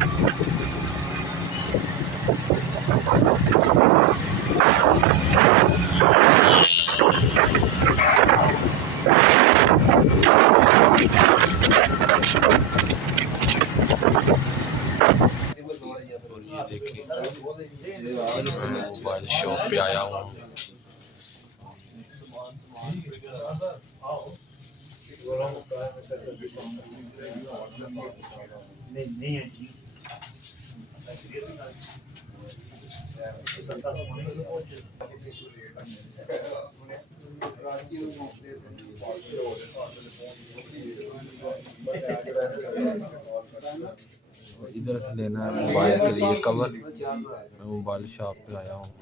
ये देखिए mobile shop पे आया हूँ। इधर से लेना है मोबाइल के लिए कवर। मैं मोबाइल शॉप पे आया हूँ।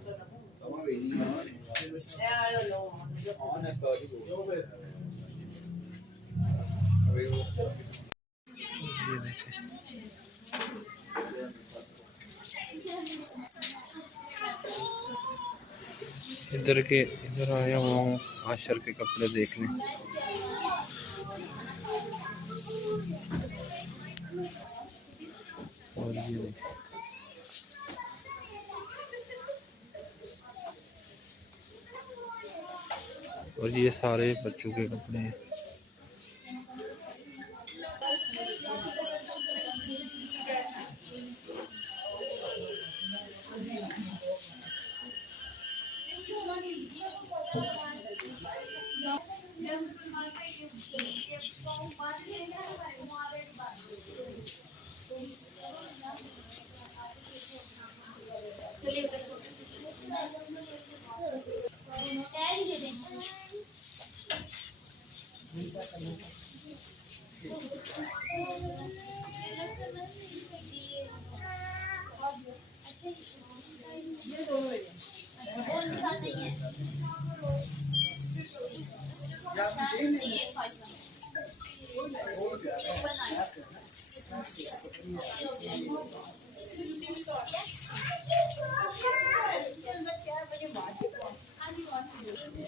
ये देखिए इधर आया हूँ आशर के कपड़े देखने। और ये देखिए और ये सारे बच्चों के कपड़े हैं।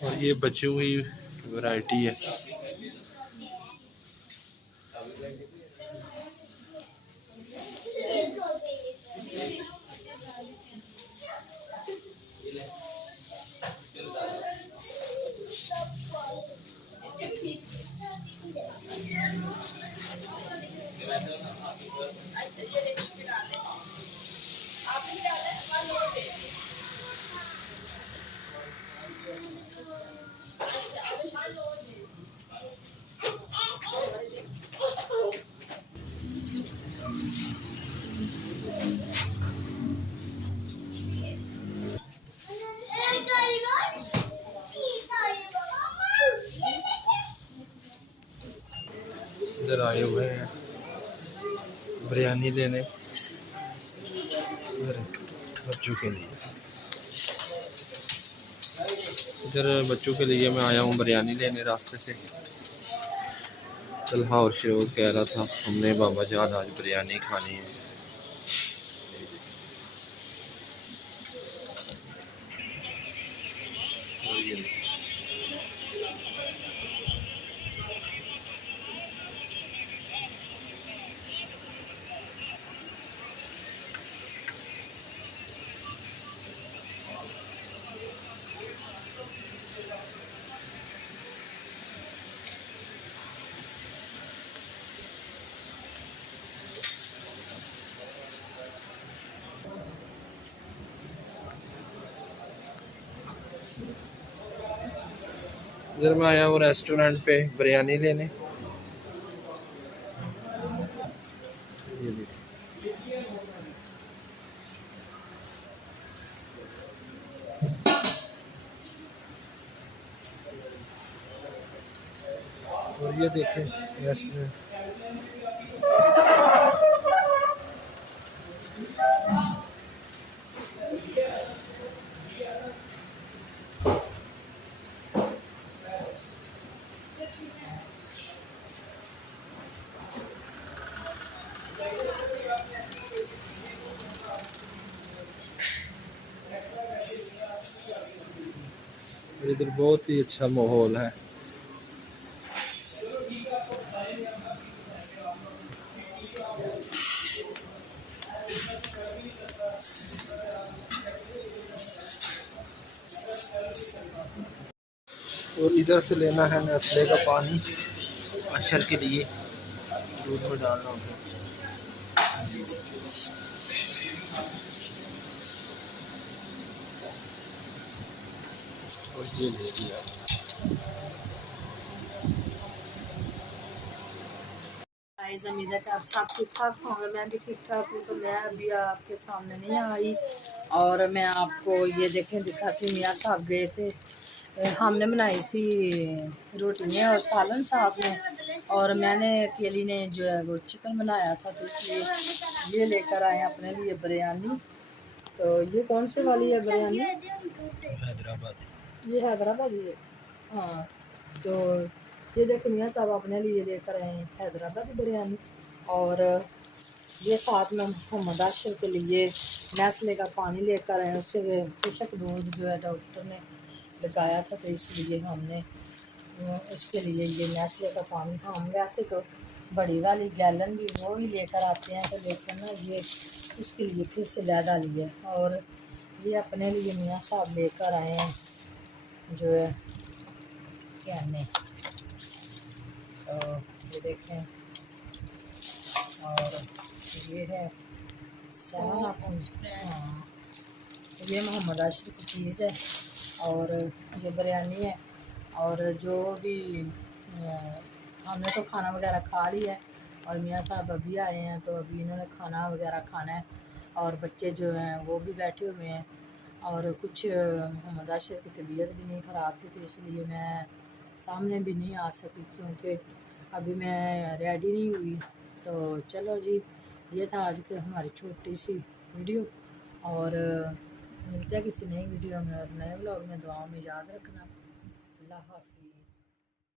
और ये बची हुई वैरायटी है। इधर आए हुए हैं बिरयानी लेने बच्चों के लिए। इधर बच्चों के लिए मैं आया हूँ बिरयानी लेने रास्ते से। तलहा और शिरोज कह रहा था हमने बाबा जान आज बिरयानी खानी है। इधर मैं आया हूँ रेस्टोरेंट पे बिरयानी लेने। ये देखिए और ये देखें रेस्टोरेंट। इधर बहुत ही अच्छा माहौल है। और इधर से लेना है नेस्ले का पानी अशर के लिए, दूध में डालना होगा। और ये ले लिया। उम्मीद है कि आप सब ठीक ठाक होंगे। मैं भी ठीक ठाक हूँ। तो मैं अभी आपके सामने नहीं आई और मैं आपको ये देखें दिखाती। मियाँ साहब गए थे, हमने बनाई थी रोटियाँ और सालन साहब ने, और मैंने अकेली ने जो है वो चिकन बनाया था, तो इसलिए ये लेकर आए अपने लिए बिरयानी। तो ये कौन सी वाली है बिरयानी? हैदराबाद। ये हैदराबादी है। हाँ, तो ये देखिए मियाँ साहब अपने लिए लेकर आए हैं हैदराबादी बिरयानी। और ये साथ में मोहम्मद आशिर के लिए नेस्ले का पानी लेकर आए। उससे खुशक दूध जो है डॉक्टर ने लगाया था, तो इसलिए हमने उसके लिए ये नेस्ले का पानी, हम वैसे तो बड़ी वाली गैलन भी वो ही लेकर आते हैं, तो लेकिन ना ये उसके लिए फिर से ज़्यादा लिए। और ये अपने लिए मियाँ साहब लेकर आए हैं जो है कहने, तो ये देखें। और ये है सामान। हाँ, ये मोहम्मद आशिर की चीज़ है और ये बिरयानी है। और जो भी हमने तो खाना वगैरह खा लिया है और मियाँ साहब अभी आए हैं, तो अभी इन्होंने खाना वगैरह खाना है। और बच्चे जो हैं वो भी बैठे हुए हैं। और कुछ मोहम्मद आशिर की तबीयत भी नहीं ख़राब थी, तो इसलिए मैं सामने भी नहीं आ सकी, क्योंकि अभी मैं रेडी नहीं हुई। तो चलो जी, ये था आज की हमारी छोटी सी वीडियो। और मिलते हैं किसी नई वीडियो में और नए व्लॉग में। दुआओं में याद रखना। अल्लाह हाफिज़।